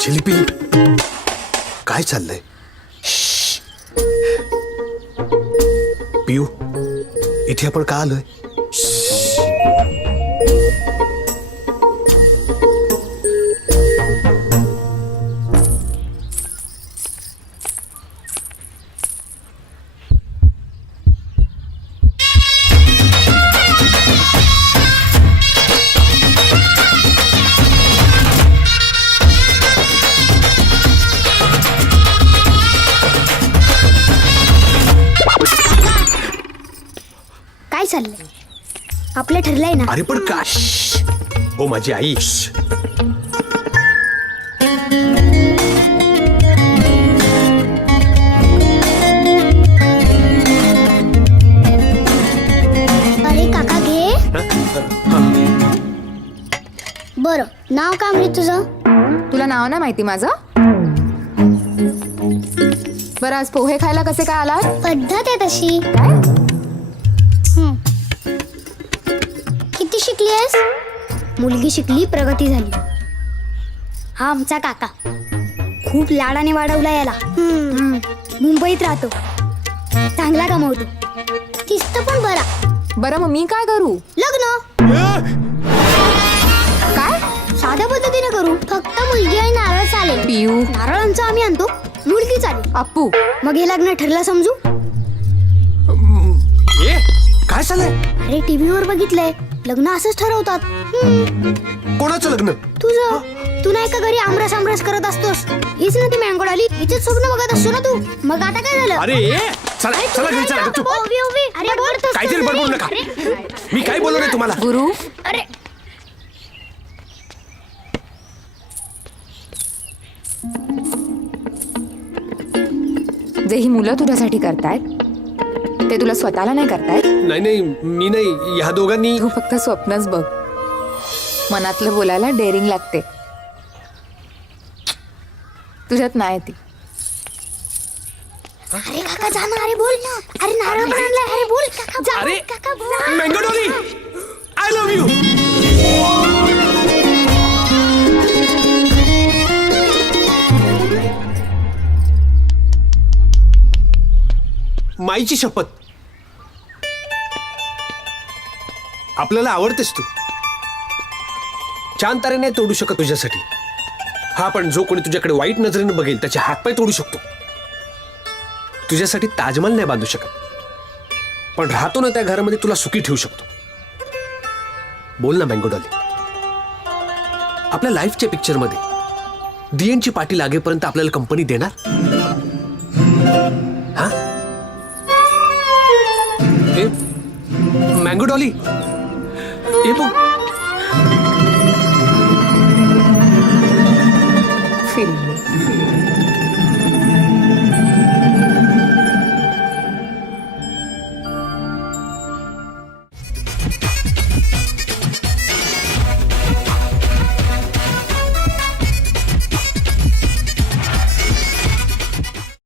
चिलिपी, काय चाललंय? पियू, इथे आपण का आलोय? काय चाललंय? आपलं ठरलंय ना? अरे पण काय? हो माझी आई. अरे काका घे. बरं, नाव काय म्हणजे तुझं? तुला नाव नाही माहिती माझं? बरं, आज पोहे खायला कसे काय आलात? पद्धत आहे तशी. काय? किती शिकलीस? मुलगी शिकली, प्रगती झाली. हा आमचा काका खूप लाडाने वाढवला याला. मुंबईत राहतो, चांगला कमवतो. किस्त पण बरा. बरं मग मी काय करू? लग्न काय? साध्या पद्धतीने करू. फक्त मुलगी आणि नारळ चालेल. पियू. नारळ आमचा आम्ही आणतो, मुलगी चालेल. अप्पू. मग हे लग्न ठरलं समजू. काय चाललंय? अरे टीव्हीवर बघितलंय, लग्न असंच ठरवतात. कोणाचं लग्न? तुझं. तू नाही का घरी आमरस आमरस करत असतोस? हीच ना ती मँगोड आली, हिचेच स्वप्न बघत असतो ना तू. मग आता काय झालं? अरे चला चला घरी चला. चुप. अरे बोलतोस काहीतरी बडबडू नका. मी काय बोललो नाही तुम्हाला. गुरु. अरे जे ही मुलं तुझ्यासाठी करतायत ते तुला स्वतःला नाही करतायत. नाही नाही, मी नाही. ह्या दोघांनी. तू फक्त स्वप्नच बघ. मनातलं बोलायला डेअरिंग लागते, तुझ्यात नाही ती. अरे काका जा ना. अरे बोल ना. अरे नारळ पण आणलाय. अरे बोल काका. जा अरे काका बोल. Mango Dolly, I love you. माईची शपथ, आपल्याला आवडतेस तू. चांद तारे नाही तोडू शकत तुझ्यासाठी. हा पण जो कोणी तुझ्याकडे वाईट नजरेने बघेल त्याचे हातपाय तोडू शकतो. तुझ्यासाठी ताजमहल नाही बांधू शकत, पण राहतो ना त्या घरामध्ये तुला सुखी ठेवू शकतो. बोल ना मँगो डॉली. आपल्या लाईफच्या पिक्चर मध्ये दियनची पाठी लागेपर्यंत आपल्याला कंपनी देणार? हा मँगो डॉली, हे बघ